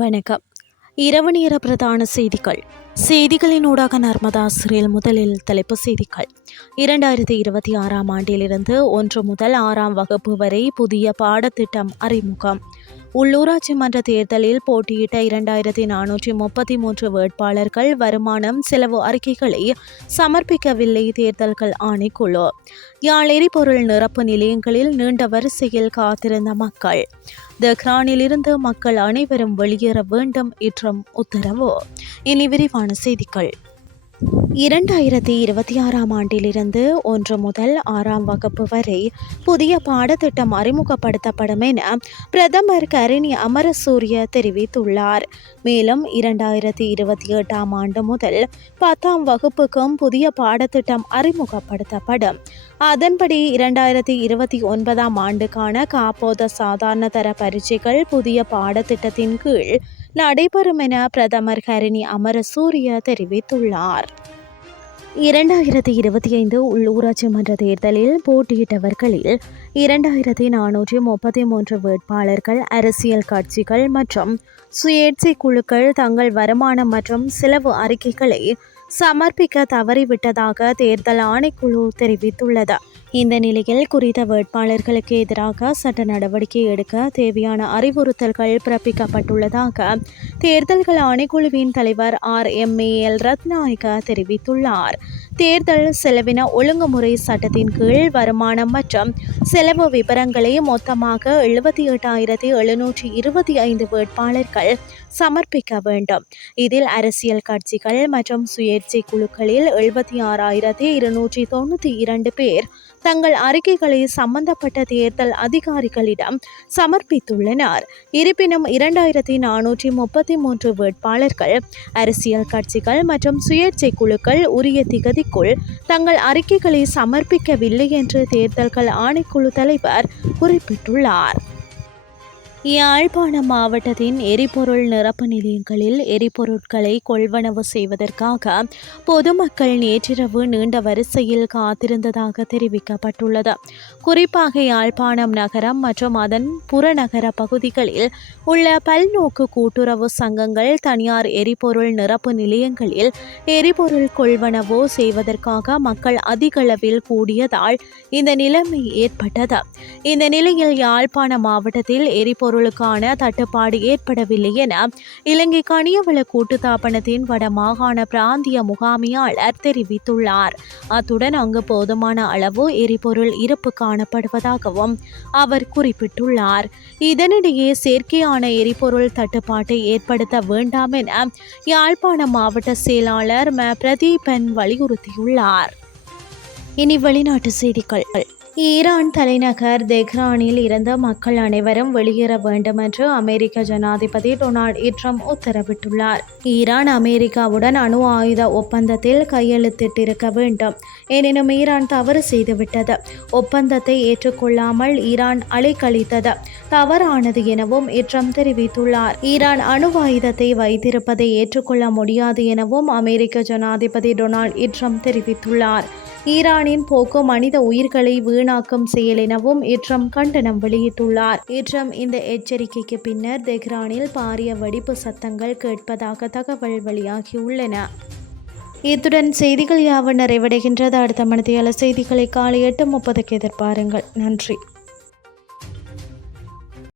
வணக்கம். இரவு நேர பிரதான செய்திகளினூடாக நர்மதா சிறையில். முதலில் தலைப்பு செய்திகள். 2026ஆம் ஆண்டிலிருந்து 1 முதல் 6ஆம் வகுப்பு வரை புதிய பாடத்திட்டம் அறிமுகம். உள்ளூராட்சி மன்ற தேர்தலில் போட்டியிட்ட 2433 வேட்பாளர்கள் வருமானம் செலவு அறிக்கைகளை சமர்ப்பிக்கவில்லை. தேர்தல்கள் ஆணைக்குழு. யாழ் எரிபொருள் நிரப்பு நிலையங்களில் நீண்ட வரிசையில் காத்திருந்த மக்கள். தெஹ்ரானிலிருந்து மக்கள் அனைவரும் வெளியேற வேண்டும் என்றும் உத்தரவு. இனி விரிவான செய்திகள். 2026ஆம் ஆண்டிலிருந்து 1 முதல் 6ஆம் வகுப்பு வரை புதிய பாடத்திட்டம் அறிமுகப்படுத்தப்படும் என பிரதமர் கரணி அமரசூரிய தெரிவித்துள்ளார். மேலும் 2028ஆம் ஆண்டு முதல் 10ஆம் வகுப்புக்கும் புதிய பாடத்திட்டம் அறிமுகப்படுத்தப்படும். அதன்படி 2029ஆம் ஆண்டுக்கான காப்போத சாதாரண தர பரீட்சைகள் புதிய பாடத்திட்டத்தின் கீழ் நடைபெறும் என பிரதமர் கரணி அமரசூரிய தெரிவித்துள்ளார். 2025 உள்ளூராட்சி மன்ற தேர்தலில் போட்டியிட்டவர்களில் 2433 வேட்பாளர்கள் அரசியல் கட்சிகள் மற்றும் சுயேட்சை குழுக்கள் தங்கள் வருமானம் மற்றும் செலவு அறிக்கைகளை சமர்ப்பிக்க தவறிவிட்டதாக தேர்தல் ஆணைக்குழு தெரிவித்துள்ளது. இந்த நிலையில் குறித்த வேட்பாளர்களுக்கு எதிராக சட்ட நடவடிக்கை எடுக்க தேவையான அறிவுறுத்தல்கள் பிறப்பிக்கப்பட்டுள்ளதாக தேர்தல்கள் ஆணைக்குழுவின் தலைவர் RMAL ரத்நாயக்க தெரிவித்துள்ளார். தேர்தல் செலவின ஒழுங்குமுறை சட்டத்தின் கீழ் வருமானம் மற்றும் செலவு விபரங்களை மொத்தமாக 78,725 வேட்பாளர்கள் சமர்ப்பிக்க வேண்டும். இதில் அரசியல் கட்சிகள் மற்றும் சுயேட்சை குழுக்களில் 76,292 பேர் தங்கள் அறிக்கைகளை சம்பந்தப்பட்ட தேர்தல் அதிகாரிகளிடம் சமர்ப்பித்துள்ளனர். இருப்பினும் 2,433 வேட்பாளர்கள் அரசியல் கட்சிகள் மற்றும் சுயேட்சை குழுக்கள் உரிய திகதிக்குள் தங்கள் அறிக்கைகளை சமர்ப்பிக்கவில்லை என்று தேர்தல்கள் ஆணைக்குழு தலைவர் குறிப்பிட்டுள்ளார். யாழ்ப்பாணம் மாவட்டத்தின் எரிபொருள் நிரப்பு நிலையங்களில் எரிபொருட்களை கொள்வனவு செய்வதற்காக பொதுமக்கள் நேற்றிரவு நீண்ட வரிசையில் காத்திருந்ததாக தெரிவிக்கப்பட்டுள்ளது. குறிப்பாக யாழ்ப்பாணம் நகரம் மற்றும் அதன் புறநகர பகுதிகளில் உள்ள பல்நோக்கு கூட்டுறவு சங்கங்கள் தனியார் எரிபொருள் நிரப்பு நிலையங்களில் எரிபொருள் கொள்வனவு செய்வதற்காக மக்கள் அதிகளவில் கூடியதால் இந்த நிலைமை ஏற்பட்டது. இந்த நிலையில் யாழ்ப்பாணம் மாவட்டத்தில் எரிபொருளுக்கான தட்டுப்பாடு ஏற்படவில்லை என இலங்கை கனியவள கூட்டுத்தாபனத்தின் வடமாகாண பிராந்திய முகாமியாளர் தெரிவித்துள்ளார். அத்துடன் அங்கு போதுமான அளவு எரிபொருள் இருப்பு காணப்படுவதாகவும் அவர் குறிப்பிட்டுள்ளார். இதனிடையே செயற்கையான எரிபொருள் தட்டுப்பாட்டை ஏற்படுத்த வேண்டாம் என யாழ்ப்பாணம் மாவட்ட செயலாளர் பிரதீபன் வலியுறுத்தியுள்ளார். இனி வெளிநாட்டு செய்திகள். ஈரான் தலைநகர் தெஹ்ரானில் இருந்த மக்கள் அனைவரும் வெளியேற வேண்டும் என்று அமெரிக்க ஜனாதிபதி டொனால்ட் ட்ரம்ப் உத்தரவிட்டுள்ளார். ஈரான் அமெரிக்காவுடன் அணு ஆயுத ஒப்பந்தத்தில் கையெழுத்திட்டிருக்க வேண்டும். எனினும் ஈரான் தவறு செய்துவிட்டது. ஒப்பந்தத்தை ஏற்றுக்கொள்ளாமல் ஈரான் அலைக்கழித்தது தவறானது எனவும் ட்ரம்ப் தெரிவித்துள்ளார். ஈரான் அணு ஆயுதத்தை வைத்திருப்பதை ஏற்றுக்கொள்ள முடியாது எனவும் அமெரிக்க ஜனாதிபதி டொனால்ட் ட்ரம்ப் தெரிவித்துள்ளார். ஈரானின் போக்கு மனித உயிர்களை வீணாக்கும் செயல் எனவும் ட்ரம்ப் கண்டனம் வெளியிட்டுள்ளார். ட்ரம்ப் இந்த எச்சரிக்கைக்கு பின்னர் தெஹ்ரானில் பாரிய வெடிப்பு சத்தங்கள் கேட்பதாக தகவல் வெளியாகியுள்ளன. இத்துடன் செய்திகள் யாவும் நிறைவடைகின்றது. அடுத்த மணித்தியால செய்திகளை காலை 8:30 எதிர்பாருங்கள். நன்றி.